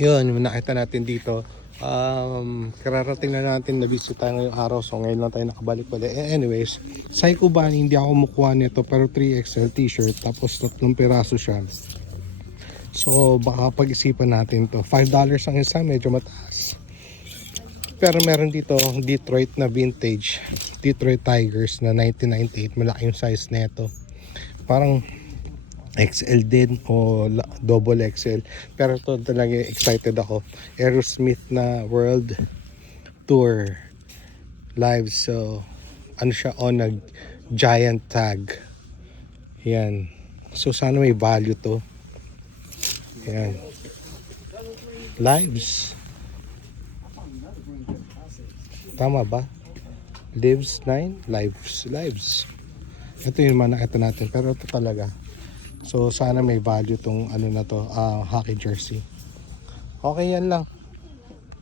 Yun, yung nakita natin dito. Kararating na natin, na-visit tayo ngayong araw. So ngayon lang tayo nakabalik ulit. Anyways, Psycho Bunny, hindi ako kumukuha nito. Pero 3XL t-shirt. Tapos 3 piraso siya. So baka pag-isipan natin to. $5 ang isa, medyo mataas. Pero meron dito Detroit na vintage, Detroit Tigers na 1998. Malaki yung size nito. Parang XL din o double XL. Pero to talaga excited ako. Aerosmith na World Tour live. So ano siya, on a giant tag. Yan. So sana may value to. Yan. Lives. Tama ba? Lives 9? Lives. Ito yung mga nakita natin. Pero ito talaga. So sana may value tong ano na to, hockey jersey. Okay, yan lang.